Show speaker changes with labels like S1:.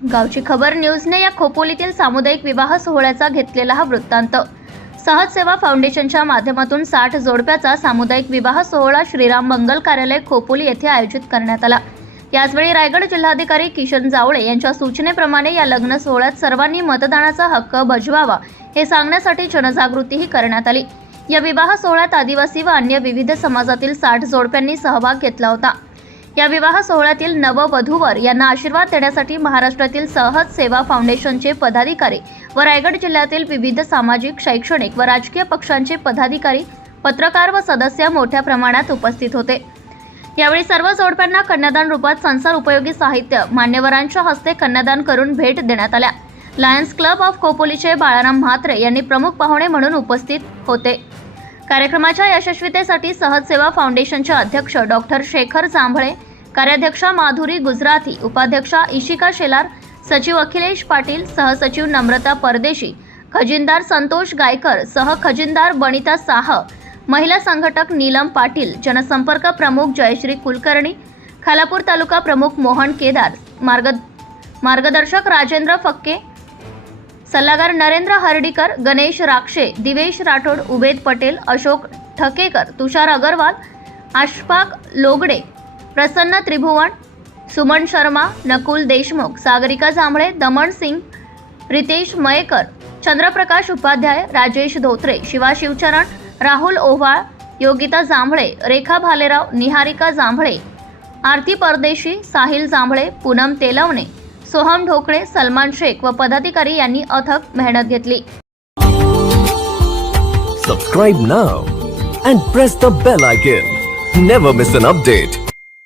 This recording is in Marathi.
S1: गावची खबर न्यूजने या खोपोलीतील सामुदायिक विवाह सोहळ्याचा घेतलेला हा वृत्तांत. सहज सेवा फाउंडेशनच्या माध्यमातून साठ जोडप्याचा सामुदायिक विवाह सोहळा श्रीराम मंगल कार्यालय खोपोली येथे आयोजित करण्यात आला. याचवेळी रायगड जिल्हाधिकारी किशन जावळे यांच्या सूचनेप्रमाणे या लग्न सोहळ्यात सर्वांनी मतदानाचा हक्क बजवावा हे सांगण्यासाठी जनजागृतीही करण्यात आली. या विवाह सोहळ्यात आदिवासी व अन्य विविध समाजातील साठ जोडप्यांनी सहभाग घेतला होता. या विवाह सोहळ्यातील नववधूवर यांना आशीर्वाद देण्यासाठी महाराष्ट्रातील सहज सेवा फाउंडेशनचे पदाधिकारी व रायगड जिल्ह्यातील विविध सामाजिक शैक्षणिक व राजकीय पक्षांचे पदाधिकारी पत्रकार व सदस्य मोठ्या प्रमाणात उपस्थित होते. यावेळी सर्व जोडप्यांना कन्यादान रूपात संसार उपयोगी साहित्य मान्यवरांच्या हस्ते कन्यादान करून भेट देण्यात आल्या. लायन्स क्लब ऑफ खोपोलीचे बाळाराम म्हात्रे यांनी प्रमुख पाहुणे म्हणून उपस्थित होते. कार्यक्रमाच्या यशस्वीतेसाठी सहज सेवा फाउंडेशनचे अध्यक्ष डॉक्टर शेखर जांभळे कार्याध्यक्षा माधुरी गुजराती उपाध्यक्षा इशिका शेलार सचिव अखिलेश पाटील सहसचिव नम्रता परदेशी खजिनदार संतोष गायकर सह खजिनदार बनिता साह महिला संघटक नीलम पाटील जनसंपर्क प्रमुख जयश्री कुलकर्णी खालापूर तालुका प्रमुख मोहन केदार मार्ग मार्गदर्शक राजेंद्र फक्के सल्लागार नरेंद्र हर्डीकर गणेश राक्षे दिवेश राठोड उबेद पटेल अशोक ठकेकर तुषार अगरवाल आशफाक लोगडे प्रसन्न त्रिभुवन सुमन शर्मा नकुल देशमुख सागरिका जांभळे दमन सिंग रितेश मयेकर चंद्रप्रकाश उपाध्याय राजेश धोत्रे शिवा शिवचरण राहुल ओव्हाळ योगिता जांभळे रेखा भालेराव निहारिका जांभळे आरती परदेशी साहिल जांभळे पूनम तेलवणे. सोहम ढोकळे सलमान शेख व पदाधिकारी यांनी अथक मेहनत घेतली.
S2: Subscribe now and press the bell icon never miss an update